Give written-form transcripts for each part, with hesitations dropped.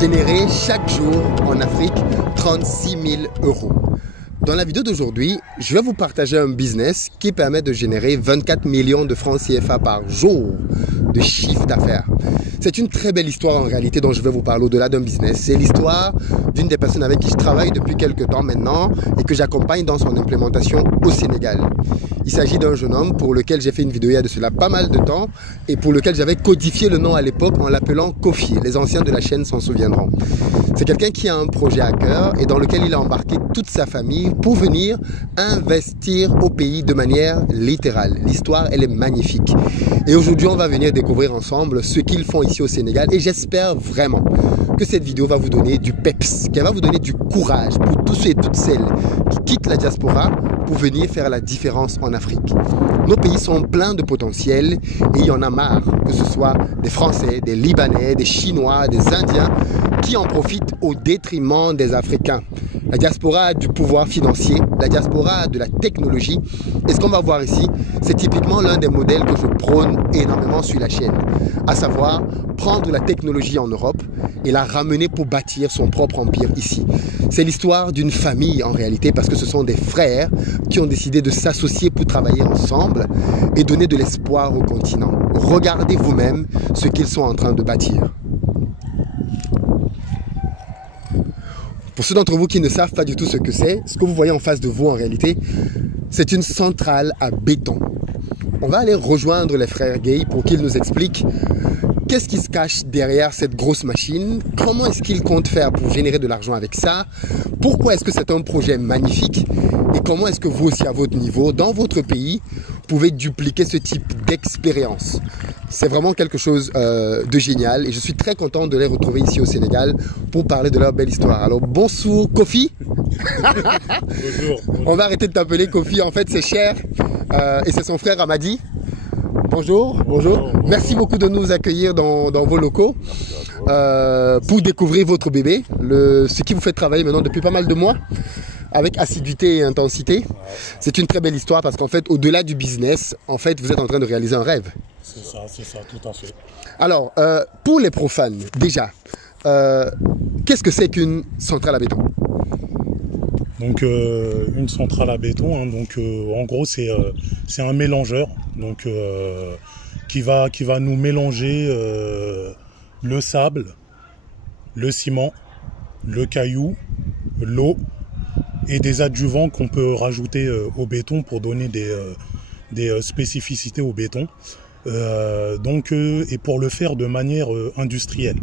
générer chaque jour en Afrique 36 000 euros. Dans la vidéo d'aujourd'hui, je vais vous partager un business qui permet de générer 24 millions de francs CFA par jour de chiffre d'affaires. C'est une très belle histoire en réalité dont je vais vous parler au-delà d'un business. C'est l'histoire d'une des personnes avec qui je travaille depuis quelques temps maintenant et que j'accompagne dans son implémentation au Sénégal. Il s'agit d'un jeune homme pour lequel j'ai fait une vidéo il y a de cela pas mal de temps et pour lequel j'avais codifié le nom à l'époque en l'appelant Kofi. Les anciens de la chaîne s'en souviendront. C'est quelqu'un qui a un projet à cœur et dans lequel il a embarqué toute sa famille pour venir investir au pays de manière littérale. L'histoire, elle est magnifique. Et aujourd'hui, on va venir découvrir ensemble ce qu'ils font ici au Sénégal et j'espère vraiment que cette vidéo va vous donner du peps, qu'elle va vous donner du courage pour tous ceux et toutes celles qui quittent la diaspora pour venir faire la différence en Afrique. Nos pays sont pleins de potentiel et il y en a marre, que ce soit des Français, des Libanais, des Chinois, des Indiens qui en profitent au détriment des Africains. La diaspora a du pouvoir financier, la diaspora a de la technologie et ce qu'on va voir ici, c'est typiquement l'un des modèles que je prône énormément sur la chaîne, à savoir prendre la technologie en Europe et la ramener pour bâtir son propre empire ici. C'est l'histoire d'une famille en réalité parce que ce sont des frères qui ont décidé de s'associer pour travailler ensemble et donner de l'espoir au continent. Regardez vous-même ce qu'ils sont en train de bâtir. Pour ceux d'entre vous qui ne savent pas du tout ce que c'est, ce que vous voyez en face de vous en réalité, c'est une centrale à béton. On va aller rejoindre les frères Gay pour qu'ils nous expliquent qu'est-ce qui se cache derrière cette grosse machine, comment est-ce qu'ils comptent faire pour générer de l'argent avec ça, pourquoi est-ce que c'est un projet magnifique et comment est-ce que vous aussi à votre niveau, dans votre pays, pouvez dupliquer ce type d'expérience. C'est vraiment quelque chose de génial et je suis très content de les retrouver ici au Sénégal pour parler de leur belle histoire. Alors bonsoir Kofi. Bonjour. On va arrêter de t'appeler Kofi, en fait c'est Cher et c'est son frère Amadi. Bonjour, bonjour. Merci beaucoup de nous accueillir dans vos locaux pour découvrir votre bébé, ce qui vous fait travailler maintenant depuis pas mal de mois avec assiduité et intensité. C'est une très belle histoire parce qu'en fait, au-delà du business, en fait, vous êtes en train de réaliser un rêve. C'est ça, tout à fait. Alors, pour les profanes, déjà, qu'est-ce que c'est qu'une centrale à béton ? Donc, une centrale à béton, hein, donc, en gros, c'est un mélangeur donc, qui va nous mélanger le sable, le ciment, le caillou, l'eau et des adjuvants qu'on peut rajouter au béton pour donner des spécificités au béton. Et pour le faire de manière industrielle.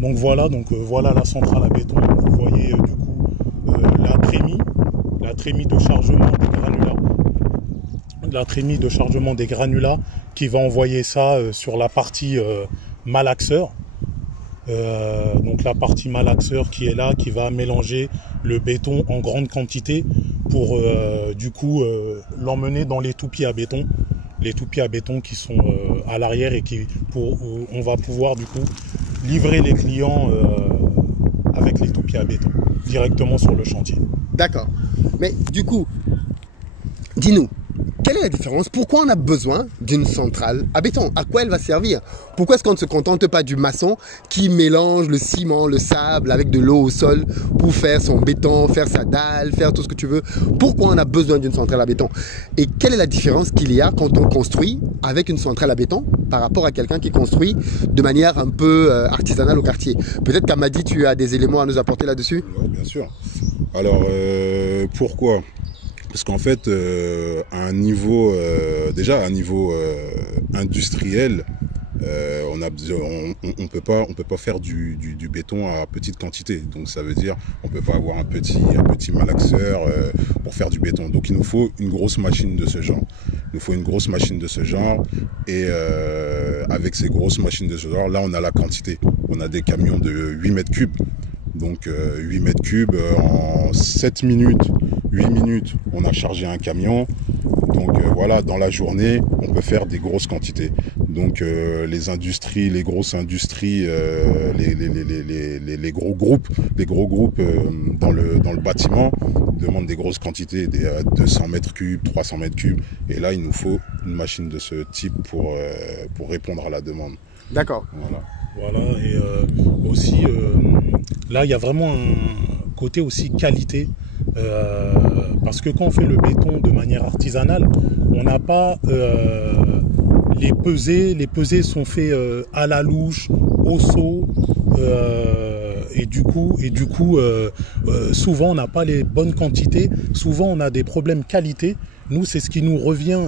Donc voilà la centrale à béton. Vous voyez du coup la trémie de chargement des granulats. La trémie de chargement des granulats qui va envoyer ça sur la partie malaxeur. Donc la partie malaxeur qui est là, qui va mélanger le béton en grande quantité pour l'emmener dans les toupies à béton. Les toupies à béton qui sont à l'arrière et on va pouvoir du coup livrer les clients avec les toupies à béton directement sur le chantier. D'accord. Mais du coup, dis-nous, quelle est la différence? Pourquoi on a besoin d'une centrale à béton? À quoi elle va servir? Pourquoi est-ce qu'on ne se contente pas du maçon qui mélange le ciment, le sable avec de l'eau au sol pour faire son béton, faire sa dalle, faire tout ce que tu veux? Pourquoi on a besoin d'une centrale à béton? Et quelle est la différence qu'il y a quand on construit avec une centrale à béton par rapport à quelqu'un qui construit de manière un peu artisanale au quartier? Peut-être qu'Amadi, tu as des éléments à nous apporter là-dessus? Oui, bien sûr. Alors, pourquoi? Parce qu'en fait, à un niveau industriel, on peut pas faire du béton à petite quantité. Donc ça veut dire on peut pas avoir un petit malaxeur pour faire du béton. Donc il nous faut une grosse machine de ce genre. Et avec ces grosses machines de ce genre, là on a la quantité. On a des camions de 8 mètres cubes. Donc 8 mètres cubes en 7 minutes, 8 minutes, on a chargé un camion. Donc voilà, dans la journée, on peut faire des grosses quantités. Donc les grosses industries, les gros groupes dans le bâtiment demandent des grosses quantités, des 200 mètres cubes, 300 mètres cubes. Et là, il nous faut une machine de ce type pour répondre à la demande. D'accord. Voilà. Voilà, et aussi, là, il y a vraiment un côté aussi qualité, parce que quand on fait le béton de manière artisanale, on n'a pas les pesées sont faits à la louche, au seau, et du coup, souvent on n'a pas les bonnes quantités, souvent on a des problèmes qualité. Nous, c'est ce qui nous revient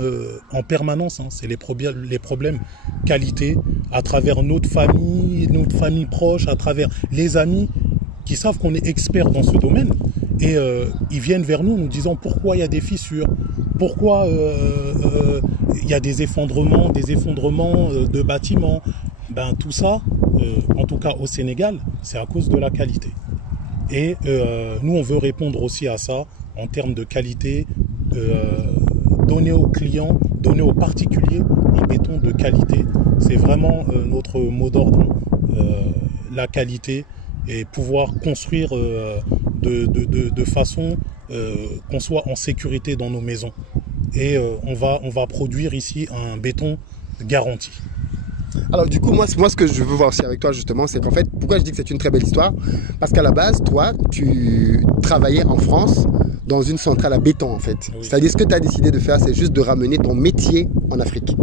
en permanence, hein. C'est les problèmes qualité à travers notre famille proche, à travers les amis qui savent qu'on est expert dans ce domaine, et ils viennent vers nous disant pourquoi il y a des fissures, pourquoi il y a des effondrements de bâtiments. Ben, tout ça, en tout cas au Sénégal, c'est à cause de la qualité. Et nous, on veut répondre aussi à ça en termes de qualité, donner aux clients, donner aux particuliers un béton de qualité. C'est vraiment notre mot d'ordre, la qualité, et pouvoir construire de façon qu'on soit en sécurité dans nos maisons. Et on va produire ici un béton garanti. Alors du coup, moi ce que je veux voir aussi avec toi justement, c'est qu'en fait, pourquoi je dis que c'est une très belle histoire? Parce qu'à la base, toi, tu travaillais en France dans une centrale à béton en fait. Oui. C'est-à-dire, ce que tu as décidé de faire, c'est juste de ramener ton métier en Afrique.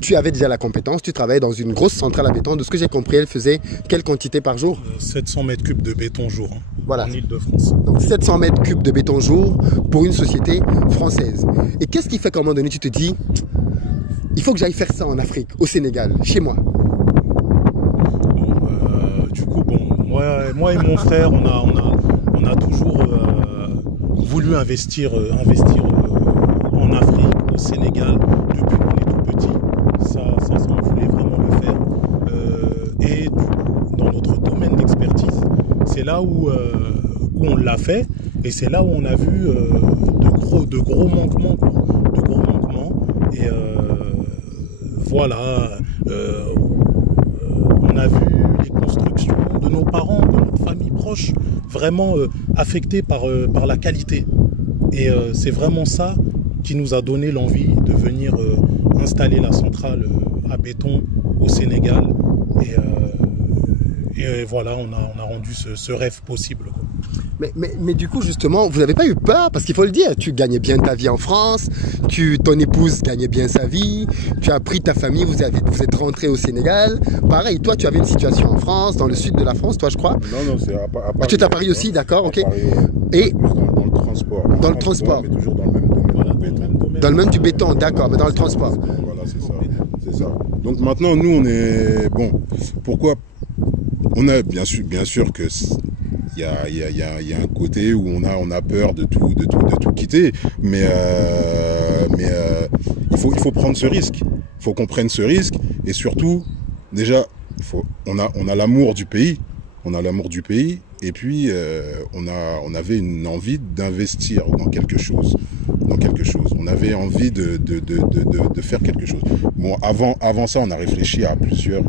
Tu avais déjà la compétence, tu travaillais dans une grosse centrale à béton. De ce que j'ai compris, elle faisait quelle quantité par jour? 700 mètres cubes de béton jour, hein, voilà. En Île-de-France. Donc 700 mètres cubes de béton jour pour une société française. Et qu'est-ce qui fait qu'à un moment donné, tu te dis, il faut que j'aille faire ça en Afrique, au Sénégal, chez moi? Du coup, moi et mon frère, on a toujours voulu investir en Afrique, au Sénégal, depuis qu'on est tout petit. Ça, on voulait vraiment le faire. Et du coup, dans notre domaine d'expertise, c'est là où on l'a fait, et c'est là où on a vu de gros manquements, quoi. De gros manquements. Et voilà, on a vu les constructions de nos parents, de notre famille proche, vraiment affectées par la qualité. Et c'est vraiment ça qui nous a donné l'envie de venir installer la centrale à béton au Sénégal. Et voilà, on a rendu ce rêve possible, quoi. Mais du coup, justement, vous n'avez pas eu peur? Parce qu'il faut le dire, tu gagnais bien ta vie en France, ton épouse gagnait bien sa vie, tu as pris ta famille, vous êtes rentré au Sénégal. Pareil, toi, tu avais une situation en France, dans le sud de la France, toi, je crois. Non, c'est à Paris. Tu es à Paris aussi, d'accord, ok. Paris, et dans le transport. Dans le transport. Mais toujours dans le même domaine. Voilà, dans le même du béton, d'accord, mais dans le transport. Voilà, c'est ça. Donc maintenant, nous, on est... Bon, pourquoi? On a bien sûr que... Il y a un côté où on a peur de tout quitter, mais il faut prendre ce risque. Il faut qu'on prenne ce risque, et surtout, déjà, on a l'amour du pays. On a l'amour du pays, et puis on avait une envie d'investir dans quelque chose. On avait envie de faire quelque chose. Bon, avant ça, on a réfléchi à plusieurs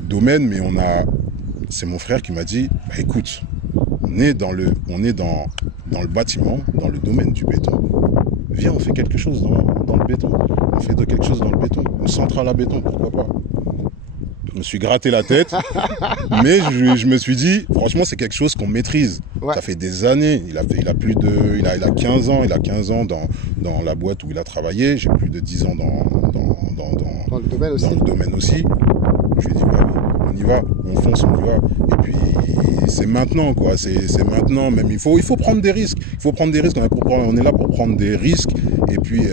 domaines, mais c'est mon frère qui m'a dit, bah, écoute, on est dans le bâtiment, dans le domaine du béton. Viens, on fait quelque chose dans le béton. On fait quelque chose dans le béton. Une centrale à béton, pourquoi pas? Je me suis gratté la tête, mais je me suis dit, franchement, c'est quelque chose qu'on maîtrise. Ouais. Ça fait des années. Il a 15 ans. Il a 15 ans dans la boîte où il a travaillé. J'ai plus de 10 ans dans le domaine aussi. Dans le domaine aussi. Je lui ai dit, bah oui, on y va, on fonce, on y va. Et puis, c'est maintenant, quoi. C'est maintenant, même. Il faut prendre des risques. On est là pour prendre des risques. Et puis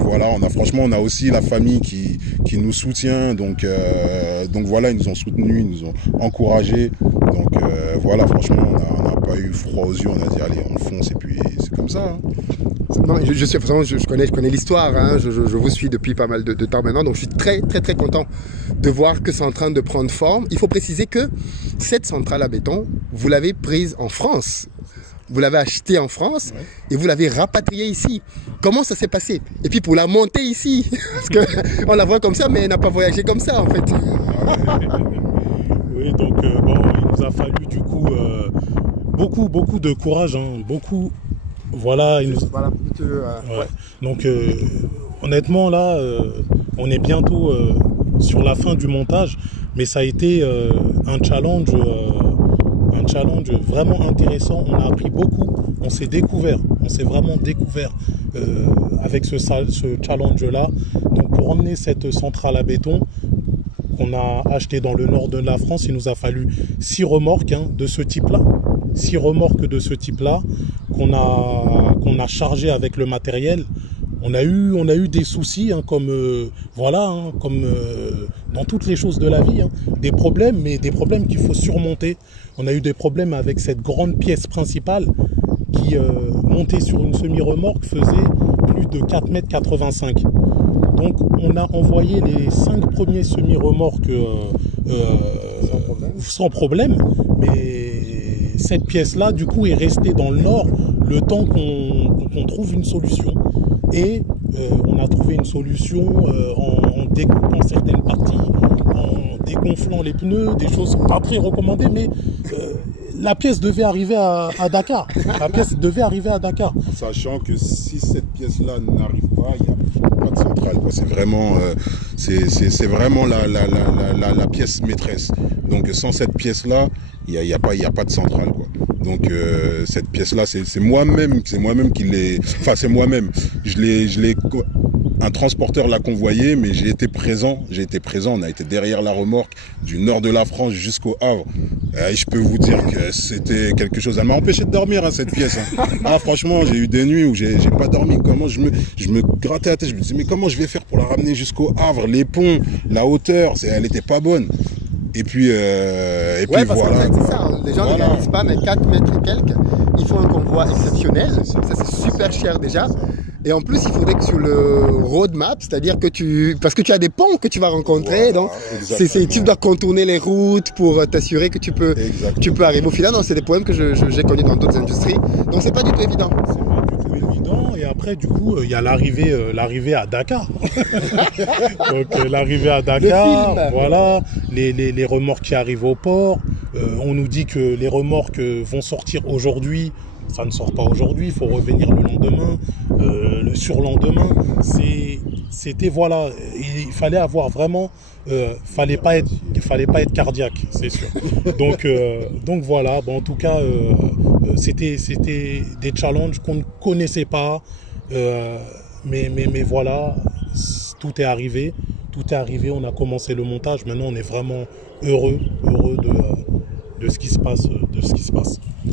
voilà, on a aussi la famille qui nous soutient. Donc voilà, ils nous ont soutenus, ils nous ont encouragés. Donc voilà, franchement, on n'a pas eu froid aux yeux. On a dit, allez, on fonce. Et puis, c'est comme ça. Hein. Non, je connais l'histoire, hein. Je vous suis depuis pas mal de temps maintenant, donc je suis très très très content de voir que c'est en train de prendre forme. Il faut préciser que cette centrale à béton, vous l'avez prise en France, vous l'avez achetée en France, ouais, et vous l'avez rapatriée ici. Comment ça s'est passé? Et puis pour la monter ici, parce qu'on la voit comme ça, mais elle n'a pas voyagé comme ça en fait. Oui, donc il nous a fallu du coup beaucoup de courage, hein, beaucoup. Voilà, ouais. Donc honnêtement là, on est bientôt sur la fin du montage, mais ça a été un challenge vraiment intéressant. On a appris beaucoup, on s'est vraiment découvert avec ce challenge-là. Donc pour emmener cette centrale à béton qu'on a acheté dans le nord de la France, il nous a fallu 6 remorques de ce type-là. 6 remorques de ce type-là qu'on a chargées avec le matériel. On a eu des soucis, comme dans toutes les choses de la vie, des problèmes, mais des problèmes qu'il faut surmonter. On a eu des problèmes avec cette grande pièce principale qui, montée sur une semi-remorque, faisait plus de 4,85 m. Donc on a envoyé les 5 premiers semi-remorques sans problème, mais cette pièce-là, du coup, est restée dans le nord le temps qu'on trouve une solution. Et on a trouvé une solution en découpant certaines parties, en dégonflant les pneus, des choses après recommandées, mais la pièce devait arriver à Dakar. La pièce devait arriver à Dakar. Sachant que si cette pièce-là n'arrive pas, il n'y a pas de centrale. C'est vraiment la pièce maîtresse. Donc sans cette pièce-là, il n'y a pas de centrale, quoi. Donc cette pièce-là, c'est moi-même qui l'ai. Enfin, c'est moi-même. Un transporteur l'a convoyé, mais j'ai été présent. On a été derrière la remorque du nord de la France jusqu'au Havre. Et je peux vous dire que c'était quelque chose. Elle m'a empêché de dormir, cette pièce. Ah, franchement, j'ai eu des nuits où j'ai pas dormi. Comment je me grattais la tête. Je me disais, mais comment je vais faire pour la ramener jusqu'au Havre? Les ponts, la hauteur, elle était pas bonne. Et puis, parce qu'en fait, c'est ça. Les gens ne réalisent pas, mais 4 mètres et quelques, il faut un convoi exceptionnel. Ça, c'est super cher déjà. Et en plus, il faudrait que sur le roadmap, c'est-à-dire que parce que tu as des ponts que tu vas rencontrer, donc tu dois contourner les routes pour t'assurer que tu peux arriver au final. Non, c'est des problèmes que j'ai connus dans d'autres industries. Donc c'est pas du tout évident. C'est pas du tout évident. Et après, du coup, il y a l'arrivée à Dakar. Donc l'arrivée à Dakar, voilà, les remorques qui arrivent au port. On nous dit que les remorques vont sortir aujourd'hui. Ça ne sort pas aujourd'hui, il faut revenir le lendemain, le surlendemain. C'était voilà, il fallait avoir vraiment, fallait pas être cardiaque, c'est sûr. Donc voilà, bon, en tout cas, c'était des challenges qu'on ne connaissait pas, mais voilà, tout est arrivé, on a commencé le montage. Maintenant, on est vraiment heureux de ce qui se passe,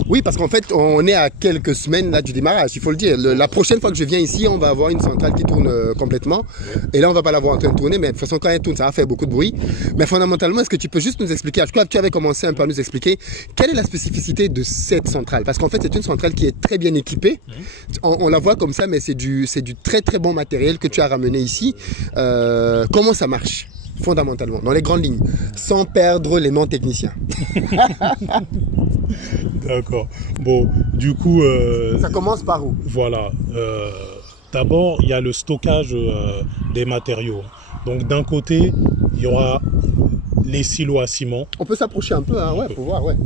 Oui, parce qu'en fait, on est à quelques semaines là du démarrage, il faut le dire. La prochaine fois que je viens ici, on va avoir une centrale qui tourne complètement. Et là, on va pas la voir en train de tourner, mais de toute façon, quand elle tourne, ça va faire beaucoup de bruit. Mais fondamentalement, est-ce que tu peux juste nous expliquer, je crois que tu avais commencé un peu à nous expliquer, quelle est la spécificité de cette centrale? Parce qu'en fait, c'est une centrale qui est très bien équipée. On la voit comme ça, mais c'est du très très bon matériel que tu as ramené ici. Comment ça marche? Fondamentalement, dans les grandes lignes, sans perdre les non-techniciens. D'accord. Bon, du coup... ça commence par où? Voilà. D'abord, il y a le stockage des matériaux. Donc d'un côté, il y aura les silos à ciment. On peut s'approcher un peu, pour voir, ouais.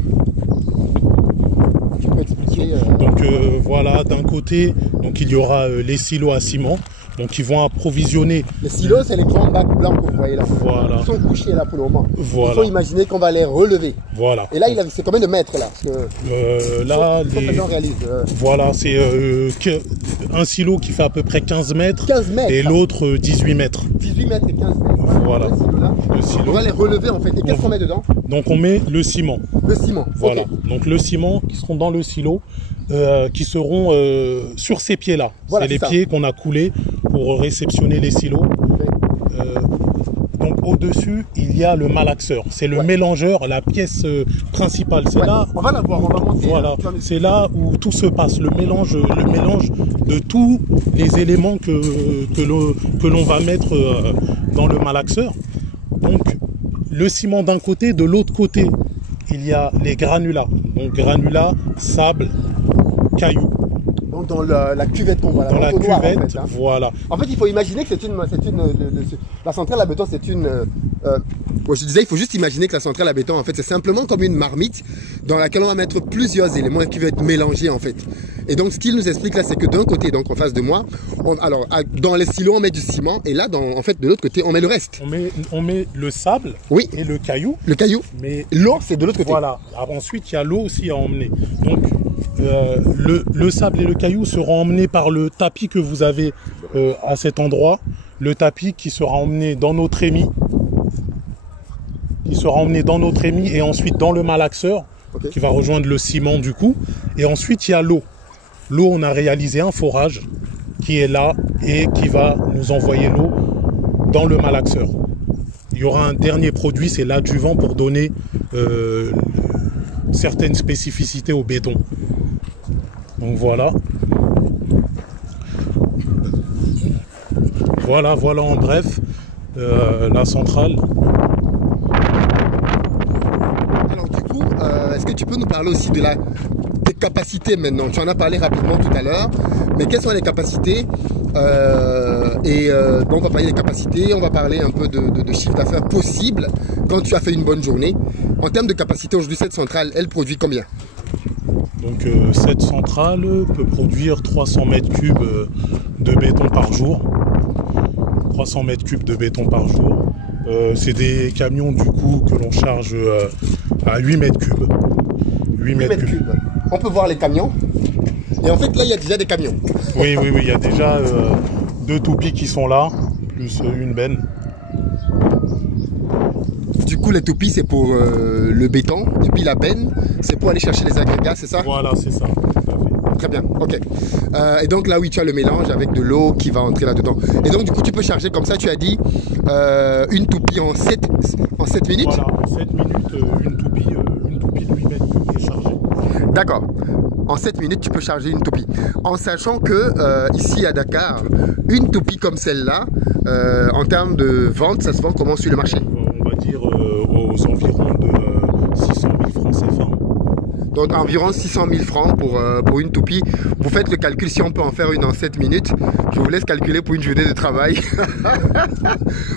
Tu peux expliquer... Donc voilà, d'un côté, donc il y aura les silos à ciment. Donc ils vont approvisionner. Les silos, c'est les grands bacs blancs que vous voyez là. Voilà. Ils sont couchés là pour le moment. Voilà. Il faut imaginer qu'on va les relever. Voilà. Et là, c'est combien de mètres là? Parce que là, faut que les gens réalisent. Voilà, c'est un silo qui fait à peu près 15 mètres. 15 mètres. Et l'autre 18 mètres. 18 mètres et 15 mètres. Voilà. Le silo. On va les relever en fait. Et qu'est-ce qu'on met dedans? Donc on met le ciment. Le ciment. Voilà. Okay. Donc le ciment qui seront dans le silo. Qui seront sur ces pieds-là. Voilà, c'est les pieds qu'on a coulés pour réceptionner les silos. Donc au-dessus, il y a le malaxeur. C'est le mélangeur, la pièce principale. C'est là. On va la voir, on va monter. Voilà. C'est là où tout se passe. Le mélange de tous les éléments que l'on va mettre dans le malaxeur. Donc le ciment d'un côté, de l'autre côté, il y a les granulats. Donc granulats, sable, cailloux. dans la cuvette qu'on voit là. Dans la l'entonnoir, cuvette, en fait, hein. voilà. En fait, il faut imaginer que la centrale à béton, c'est une. Je disais, il faut juste imaginer que la centrale à béton, en fait, c'est simplement comme une marmite dans laquelle on va mettre plusieurs éléments qui vont être mélangés, en fait. Et donc, ce qu'il nous explique là, c'est que d'un côté, donc en face de moi, dans les silos, on met du ciment, et là, en fait, de l'autre côté, on met le reste. On met le sable Oui. et le caillou. Le caillou. Mais l'eau, c'est de l'autre côté. Voilà. Alors, ensuite, il y a l'eau aussi à emmener. Donc, le sable et le caillou seront emmenés par le tapis que vous avez à cet endroit. Le tapis qui sera emmené dans notre émis. Et ensuite dans le malaxeur, okay, qui va rejoindre le ciment du coup. Et ensuite, il y a l'eau. L'eau, on a réalisé un forage qui est là et qui va nous envoyer l'eau dans le malaxeur. Il y aura un dernier produit, c'est l'adjuvant pour donner certaines spécificités au béton. Donc voilà. Voilà en bref la centrale. Alors du coup, est-ce que tu peux nous parler aussi des capacités maintenant? Tu en as parlé rapidement tout à l'heure, mais quelles sont les capacités? On va parler des capacités, on va parler un peu de chiffre d'affaires possible quand tu as fait une bonne journée. En termes de capacité, aujourd'hui, cette centrale, elle produit combien? Donc cette centrale peut produire 300 mètres cubes de béton par jour. 300 mètres cubes de béton par jour. C'est des camions du coup que l'on charge à 8 mètres cubes. 8 mètres cubes. On peut voir les camions. Et en fait là il y a déjà des camions. Oui, il y a déjà 2 toupies qui sont là, plus une benne. Du coup les toupies c'est pour le béton, et puis la benne c'est pour aller chercher les agrégats, c'est ça? Voilà, c'est ça. Très bien, ok. Et donc là oui tu as le mélange avec de l'eau qui va entrer là-dedans. Et donc du coup tu peux charger comme ça, tu as dit une toupie en 7 minutes? Voilà, en 7 minutes une toupie de 8 mètres cubes est chargée. D'accord. En 7 minutes tu peux charger une toupie. En sachant que ici à Dakar, une toupie comme celle-là, en termes de vente, ça se vend comment sur le marché? On va dire aux environs de 600 000 francs CFA. Donc environ 600 000 francs pour une toupie. Vous faites le calcul, si on peut en faire une en 7 minutes. Je vous laisse calculer pour une journée de travail.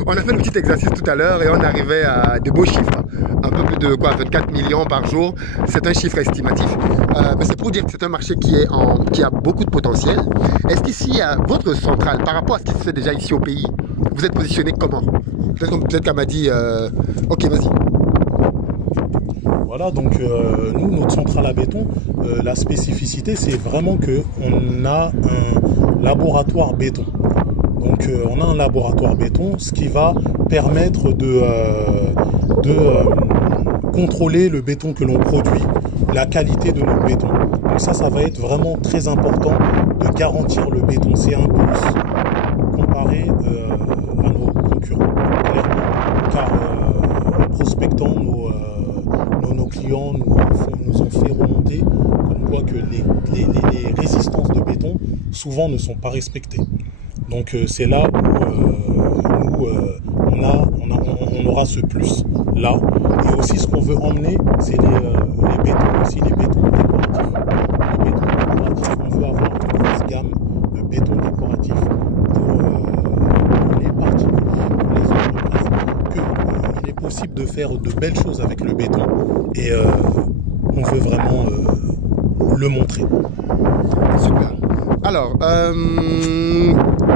On a fait le petit exercice tout à l'heure et on arrivait à de beaux chiffres. Un peu plus de 24 millions par jour. C'est un chiffre estimatif. Mais c'est pour dire que c'est un marché qui a beaucoup de potentiel. Est-ce qu'ici, votre centrale, par rapport à ce qui se fait déjà ici au pays, vous êtes positionné comment? Peut-être qu'elle m'a dit, ok vas-y. Voilà, donc nous, notre centrale à béton, la spécificité, c'est vraiment qu'on a un laboratoire béton. Donc on a un laboratoire béton, ce qui va permettre de contrôler le béton que l'on produit, la qualité de notre béton. Donc ça va être vraiment très important de garantir le béton. C'est un plus comparé à nos concurrents, clairement, car en prospectant nos clients nous ont fait remonter comme quoi que les résistances de béton souvent ne sont pas respectées. Donc c'est là où on aura ce plus là. Et aussi ce qu'on veut emmener, c'est les bétons aussi, les bétons décoratifs. Les bétons décoratifs, on veut avoir une grosse gamme de bétons décoratifs pour les particuliers, pour les entreprises, qu'il est possible de faire de belles choses avec le béton et on veut vraiment le montrer. Super. Alors,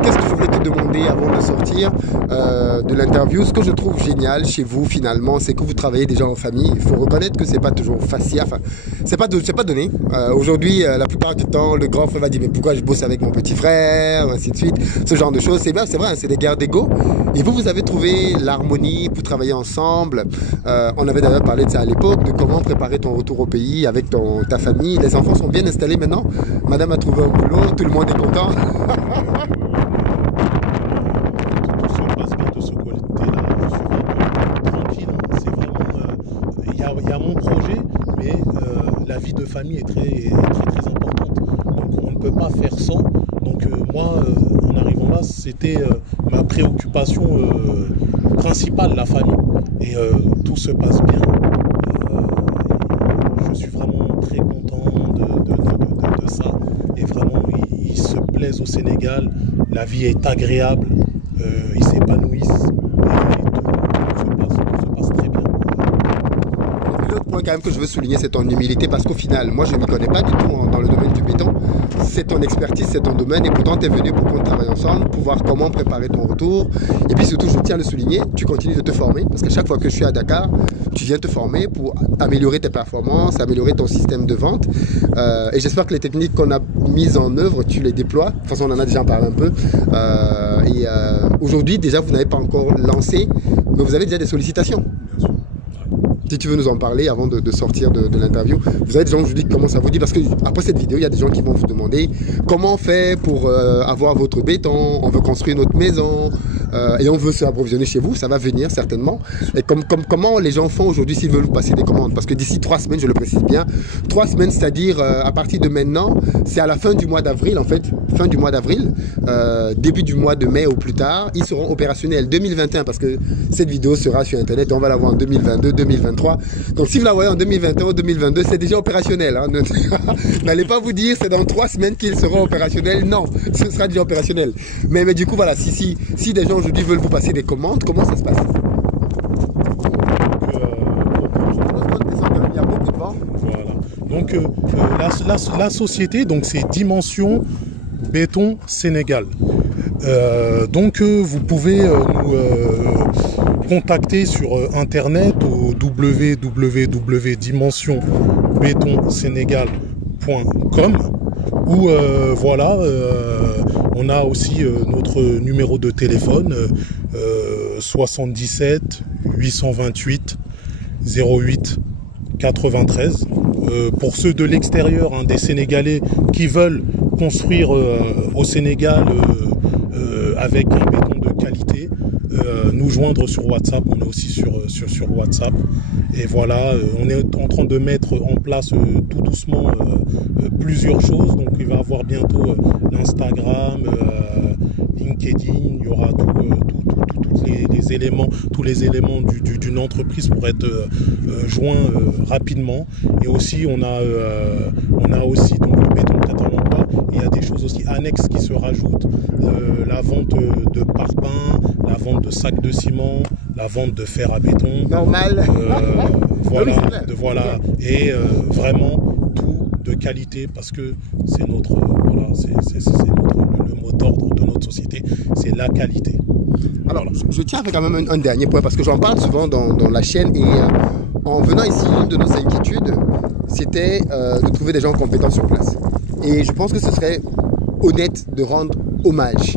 qu'est-ce que je voulais te demander avant de sortir de l'interview? Ce que je trouve génial chez vous finalement, c'est que vous travaillez déjà en famille. Il faut reconnaître que c'est pas toujours facile. Enfin, c'est pas donné. Aujourd'hui, la plupart du temps, le grand frère va dire mais pourquoi je bosse avec mon petit frère, ainsi de suite. Ce genre de choses, c'est bien, c'est vrai, c'est des guerres d'ego. Et vous avez trouvé l'harmonie pour travailler ensemble. On avait d'ailleurs parlé de ça à l'époque, de comment préparer ton retour au pays avec ta famille. Les enfants sont bien installés maintenant. Madame a trouvé un boulot. Tout le monde est content. Tout se passe bien de ce côté-là. Je suis vraiment tranquille. C'est vraiment. Il y a mon projet, mais la vie de famille est très importante. Donc on ne peut pas faire sans. Donc moi, en arrivant là, c'était ma préoccupation principale, la famille. Et tout se passe bien. Je suis vraiment très content de ça. Et vraiment, l'aise au Sénégal, la vie est agréable, ils s'épanouissent et tout se passe très bien. L'autre point quand même que je veux souligner, c'est ton humilité, parce qu'au final, moi je ne m'y connais pas du tout dans le domaine du béton. C'est ton expertise, c'est ton domaine, et pourtant tu es venu pour qu'on travaille ensemble, pour voir comment préparer ton retour. Et puis surtout, je tiens à le souligner, tu continues de te former, parce qu'à chaque fois que je suis à Dakar, tu viens te former pour améliorer tes performances, améliorer ton système de vente. Et j'espère que les techniques qu'on a mises en œuvre, tu les déploies. De toute façon, on en a déjà parlé un peu. Aujourd'hui, déjà, vous n'avez pas encore lancé, mais vous avez déjà des sollicitations. Bien sûr. Si tu veux nous en parler avant de sortir de l'interview, vous avez des gens aujourd'hui qui commencent à vous dire, parce que après cette vidéo, il y a des gens qui vont vous demander comment on fait pour avoir votre béton, on veut construire notre maison et on veut se approvisionner chez vous, ça va venir certainement. Et comment les gens font aujourd'hui s'ils veulent vous passer des commandes? Parce que d'ici 3 semaines, je le précise bien, 3 semaines, c'est-à-dire à partir de maintenant, c'est à la fin du mois d'avril en fait, fin du mois d'avril, début du mois de mai ou plus tard, ils seront opérationnels 2021, parce que cette vidéo sera sur internet et on va la voir en 2022, 2023. Donc si vous la voyez en 2021 ou 2022, c'est déjà opérationnel. Hein. N'allez pas vous dire c'est dans 3 semaines qu'ils seront opérationnels. Non, ce sera déjà opérationnel. Mais du coup, voilà, si des gens aujourd'hui veulent vous passer des commandes, comment ça se passe? Il y a beaucoup de vent. Voilà. Donc la société, donc c'est Dimension Béton Sénégal. Donc vous pouvez nous contacter sur internet au www.dimensionbetonsénégal.com ou voilà, on a aussi notre numéro de téléphone 77 828 08 93. Pour ceux de l'extérieur, hein, des Sénégalais qui veulent construire au Sénégal avec un béton de qualité, nous joindre sur WhatsApp. On est aussi sur WhatsApp. Et voilà, on est en train de mettre en place tout doucement plusieurs choses. Donc il va y avoir bientôt l'Instagram, LinkedIn, il y aura tous les éléments d'une entreprise pour être joints rapidement. Et aussi on a aussi donc le béton prêt à l'emploi. Il y a des choses aussi annexes qui se rajoutent, la vente de parpaings, la vente de sacs de ciment, la vente de fer à béton. Normal. Voilà. Et vraiment tout de qualité, parce que c'est notre le mot d'ordre de notre société, c'est la qualité. Alors, je tiens à faire quand même un dernier point, parce que j'en parle souvent dans la chaîne, et en venant ici, l'une de nos inquiétudes, c'était de trouver des gens compétents sur place. Et je pense que ce serait honnête de rendre hommage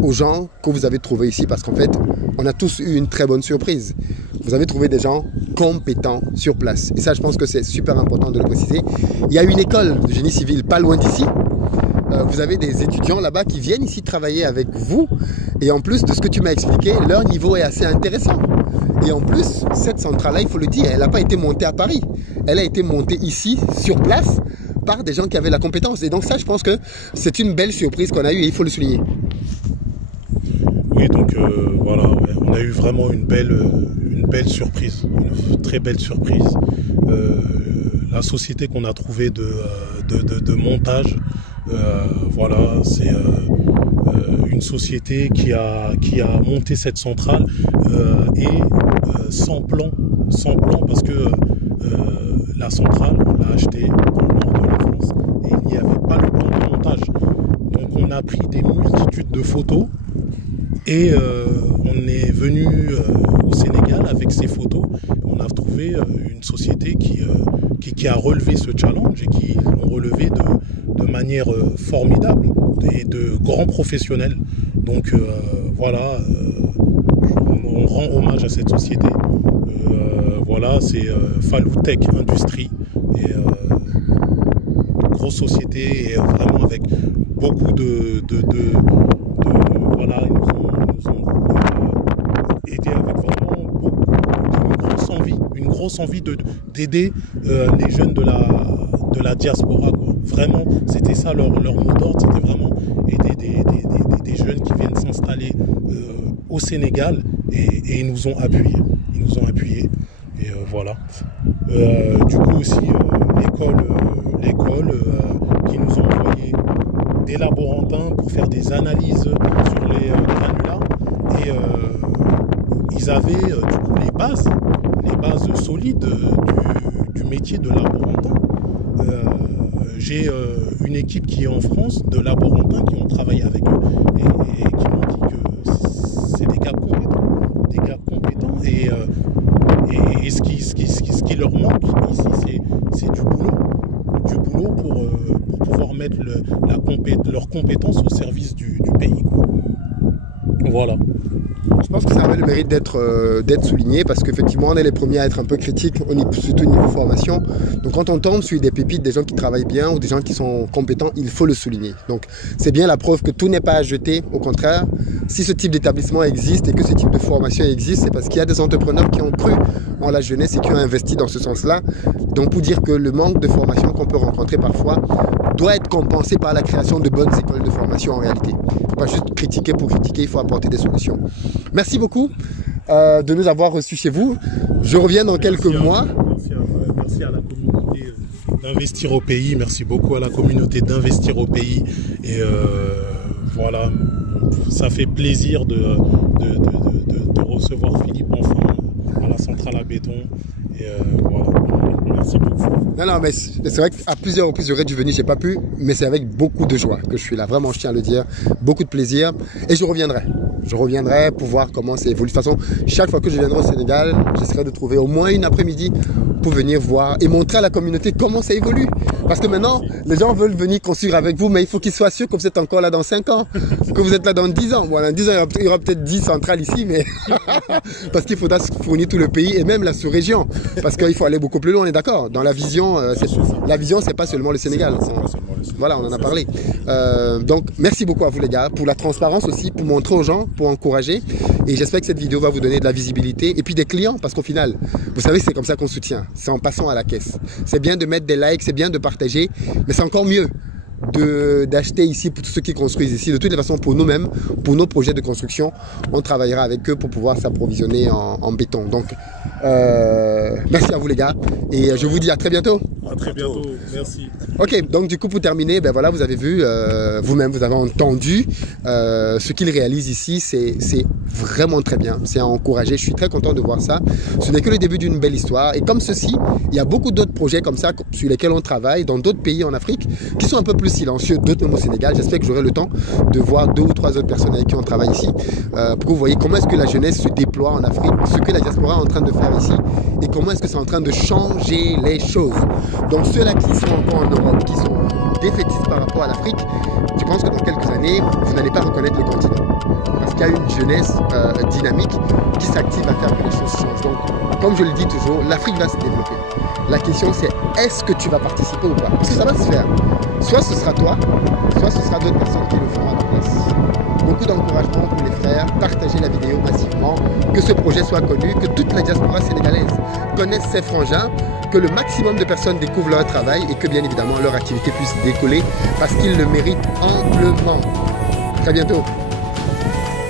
aux gens que vous avez trouvés ici, parce qu'en fait, on a tous eu une très bonne surprise. Vous avez trouvé des gens compétents sur place. Et ça, je pense que c'est super important de le préciser. Il y a une école de génie civil pas loin d'ici. Vous avez des étudiants là-bas qui viennent ici travailler avec vous. Et en plus de ce que tu m'as expliqué, leur niveau est assez intéressant. Et en plus, cette centrale-là, il faut le dire, elle n'a pas été montée à Paris. Elle a été montée ici, sur place, par des gens qui avaient la compétence. Et donc ça, je pense que c'est une belle surprise qu'on a eue et il faut le souligner. Oui, donc voilà, ouais, on a eu vraiment une belle surprise, une très belle surprise. La société qu'on a trouvée de montage, voilà, c'est une société qui a monté cette centrale et sans plan, parce que la centrale, on l'a achetée dans le nord de la France et il n'y avait pas le plan de montage. Donc on a pris des multitudes de photos et on est venu au Sénégal avec ces photos. On a trouvé une société qui a relevé ce challenge et qui l'ont relevé de manière formidable et de grands professionnels. Donc voilà, on rend hommage à cette société. Voilà, c'est Faloutech Industrie, et grosse société, et vraiment avec beaucoup voilà, ils nous ont aidé avec vraiment une grosse envie d'aider les jeunes de la diaspora, quoi. Vraiment, c'était ça leur mot d'ordre, c'était vraiment aider des jeunes qui viennent s'installer au Sénégal, et ils nous ont appuyés. Et voilà. Du coup aussi l'école qui nous a envoyé des laborantins pour faire des analyses sur les granulats. Et ils avaient du coup les bases solides du métier de laborantin. J'ai une équipe qui est en France de laborantins qui ont travaillé avec eux et qui m'ont dit que c'est des gars compétents et ce qui leur manque ici c'est du boulot pour pouvoir mettre leurs compétences au service du pays, quoi. Voilà. Je pense que ça avait le mérite d'être souligné parce qu'effectivement on est les premiers à être un peu critiques, surtout au niveau formation. Donc quand on tombe sur des pépites, des gens qui travaillent bien ou des gens qui sont compétents, il faut le souligner. Donc c'est bien la preuve que tout n'est pas à jeter. Au contraire, si ce type d'établissement existe et que ce type de formation existe, c'est parce qu'il y a des entrepreneurs qui ont cru en la jeunesse et qui ont investi dans ce sens-là. Donc pour dire que le manque de formation qu'on peut rencontrer parfois doit être compensé par la création de bonnes écoles de formation en réalité. Il ne faut pas juste critiquer pour critiquer, il faut apporter des solutions. Merci beaucoup de nous avoir reçus chez vous. Je reviens dans quelques mois. Merci à la communauté d'Investir au pays. Merci beaucoup à la communauté d'Investir au pays. Et voilà, ça fait plaisir de recevoir Philippe enfin à la centrale à béton. Et voilà. Merci beaucoup. Non, mais c'est vrai qu'à plusieurs reprises, j'aurais dû venir, j'ai pas pu, mais c'est avec beaucoup de joie que je suis là. Vraiment, je tiens à le dire. Beaucoup de plaisir. Et je reviendrai. Je reviendrai pour voir comment ça évolue. De toute façon, chaque fois que je viendrai au Sénégal, j'essaierai de trouver au moins une après-midi pour venir voir et montrer à la communauté comment ça évolue. Parce que maintenant, les gens veulent venir construire avec vous, mais il faut qu'ils soient sûrs que vous êtes encore là dans 5 ans, que vous êtes là dans 10 ans. Bon, dans 10 ans, il y aura peut-être 10 centrales ici, mais parce qu'il faudra fournir tout le pays et même la sous-région. Parce qu'il faut aller beaucoup plus loin, on est d'accord. Dans la vision, c'est pas seulement le Sénégal. Voilà, on en a parlé. Donc, merci beaucoup à vous les gars, pour la transparence aussi, pour montrer aux gens, pour encourager. Et j'espère que cette vidéo va vous donner de la visibilité et puis des clients, parce qu'au final, vous savez, c'est comme ça qu'on soutient. C'est en passant à la caisse. C'est bien de mettre des likes, c'est bien de partager, mais c'est encore mieux d'acheter ici pour tous ceux qui construisent ici. De toutes les façons, pour nous-mêmes, pour nos projets de construction, on travaillera avec eux pour pouvoir s'approvisionner en béton. Donc, merci à vous les gars et je vous dis à très bientôt. À très bientôt, merci. Ok, donc du coup pour terminer, ben voilà, vous avez vu, vous-même vous avez entendu ce qu'ils réalisent ici, c'est vraiment très bien, c'est à encourager, je suis très content de voir ça. Ce n'est que le début d'une belle histoire et comme ceci, il y a beaucoup d'autres projets comme ça sur lesquels on travaille dans d'autres pays en Afrique qui sont un peu plus silencieux, d'autres même au Sénégal. J'espère que j'aurai le temps de voir 2 ou 3 autres personnes avec qui on travaille ici pour que vous voyez comment est-ce que la jeunesse se déploie en Afrique, ce que la diaspora est en train de faire ici et comment est-ce que c'est en train de changer les choses. Donc ceux-là qui sont encore en Europe, qui sont défaitistes par rapport à l'Afrique, je pense que dans quelques années, vous n'allez pas reconnaître le continent. Parce qu'il y a une jeunesse dynamique qui s'active à faire que les choses changent. Donc, comme je le dis toujours, l'Afrique va se développer. La question c'est, est-ce que tu vas participer ou pas? Parce que ça va se faire. Soit ce sera toi, soit ce sera d'autres personnes qui le feront à ta place. Beaucoup d'encouragement pour les frères, partagez la vidéo massivement, que ce projet soit connu, que toute la diaspora sénégalaise connaisse ces frangins, que le maximum de personnes découvrent leur travail et que bien évidemment leur activité puisse décoller parce qu'ils le méritent amplement. Très bientôt.